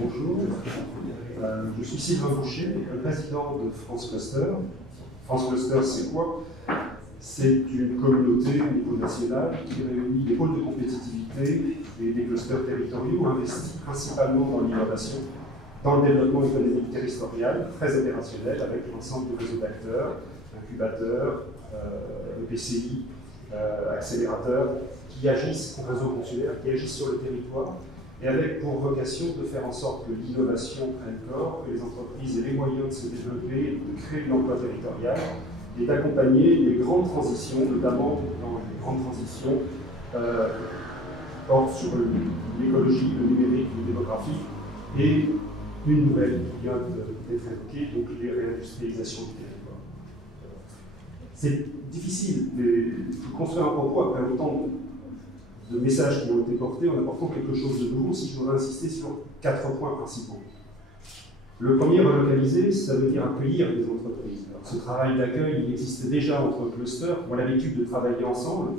Bonjour, je suis Sylvain Boucher, président de France Cluster. France Cluster, c'est quoi? C'est une communauté au niveau national qui réunit des pôles de compétitivité et des clusters territoriaux investis principalement dans l'innovation, dans le développement économique territorial, très opérationnel, avec l'ensemble du réseau d'acteurs, incubateurs, EPCI, accélérateurs, qui agissent en réseau consulaire, qui agissent sur le territoire, et avec pour vocation de faire en sorte que l'innovation prenne corps, que les entreprises aient les moyens de se développer, de créer de l'emploi territorial, et d'accompagner les grandes transitions, notamment dans les grandes transitions portent sur l'écologie, le numérique, le démographique, et une nouvelle qui vient d'être évoquée, donc les réindustrialisations du territoire. C'est difficile de construire un propos après autant de messages qui ont été portés en apportant quelque chose de nouveau, si je voudrais insister sur 4 points principaux. Le premier, relocaliser, ça veut dire accueillir des entreprises. Alors, ce travail d'accueil, il existe déjà entre clusters, qui ont l'habitude de travailler ensemble,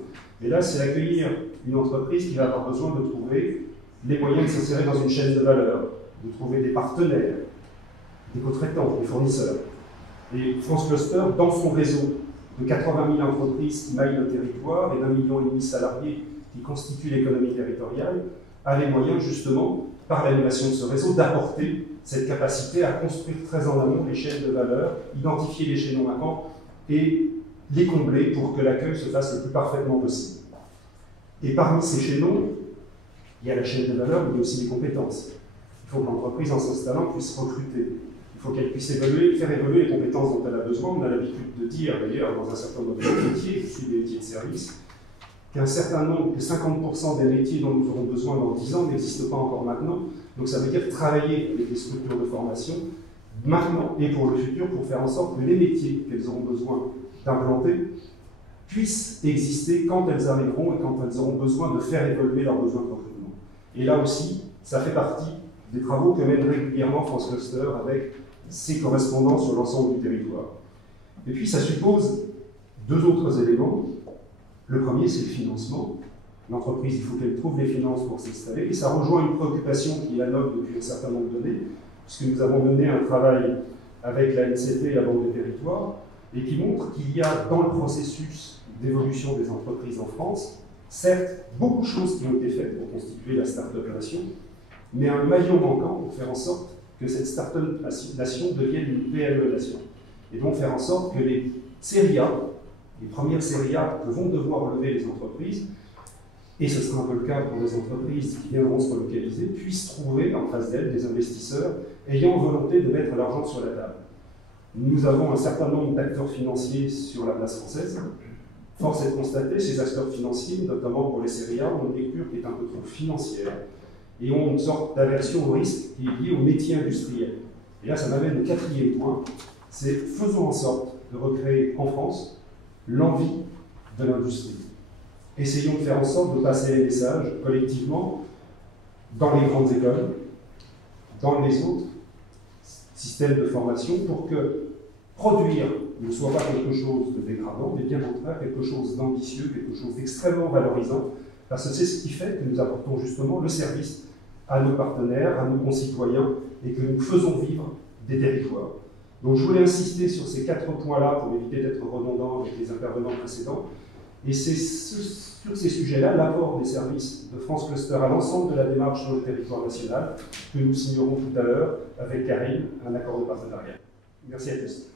mais là, c'est accueillir une entreprise qui va avoir besoin de trouver les moyens de s'insérer dans une chaîne de valeur, de trouver des partenaires, des co-traitants, des fournisseurs. Et France Cluster, dans son réseau de 80 000 entreprises qui maillent le territoire et d'1,5 million de salariés qui constituent l'économie territoriale, a les moyens justement, par l'animation de ce réseau, d'apporter cette capacité à construire très en amont les chaînes de valeur, identifier les chaînons vacants et les combler pour que l'accueil se fasse le plus parfaitement possible. Et parmi ces chaînons, il y a la chaîne de valeur, mais il y a aussi les compétences. Il faut que l'entreprise, en s'installant, puisse recruter. Il faut qu'elle puisse évoluer, faire évoluer les compétences dont elle a besoin. On a l'habitude de dire, d'ailleurs, dans un certain nombre de métiers, je suis des métiers de service, qu'un certain nombre, que 50% des métiers dont nous aurons besoin dans 10 ans n'existent pas encore maintenant. Donc ça veut dire travailler avec les structures de formation maintenant et pour le futur pour faire en sorte que les métiers qu'elles auront besoin d'implanter puissent exister quand elles arriveront et quand elles auront besoin de faire évoluer leurs besoins de recrutement. Et là aussi, ça fait partie des travaux que mène régulièrement France Cluster avec ses correspondants sur l'ensemble du territoire. Et puis ça suppose 2 autres éléments. Le premier, c'est le financement. L'entreprise, il faut qu'elle trouve les finances pour s'installer. Et ça rejoint une préoccupation qui est la nôtre depuis un certain nombre d'années, puisque nous avons mené un travail avec la NCT et la Banque des Territoires, et qui montre qu'il y a dans le processus d'évolution des entreprises en France, certes, beaucoup de choses qui ont été faites pour constituer la Start-up Nation, mais un maillon manquant pour faire en sorte que cette Start-up Nation devienne une PME Nation. Et donc faire en sorte que les séries A, les premières séries A que vont devoir relever les entreprises, et ce sera un peu le cas pour les entreprises qui viendront se relocaliser, puissent trouver en face d'elles des investisseurs ayant volonté de mettre l'argent sur la table. Nous avons un certain nombre d'acteurs financiers sur la place française. Force est de constater, ces acteurs financiers, notamment pour les séries A, ont une lecture qui est un peu trop financière et ont une sorte d'aversion au risque qui est liée au métier industriel. Et là, ça m'amène au 4e point, c'est faisons en sorte de recréer en France l'envie de l'industrie. Essayons de faire en sorte de passer les messages collectivement dans les grandes écoles, dans les autres systèmes de formation, pour que produire ne soit pas quelque chose de dégradant, mais bien au contraire quelque chose d'ambitieux, quelque chose d'extrêmement valorisant, parce que c'est ce qui fait que nous apportons justement le service à nos partenaires, à nos concitoyens, et que nous faisons vivre des territoires. Donc je voulais insister sur ces 4 points-là pour éviter d'être redondant avec les intervenants précédents. Et c'est sur ces sujets-là, l'apport des services de France Cluster à l'ensemble de la démarche sur le territoire national, que nous signerons tout à l'heure avec Karine, un accord de partenariat. Merci à tous.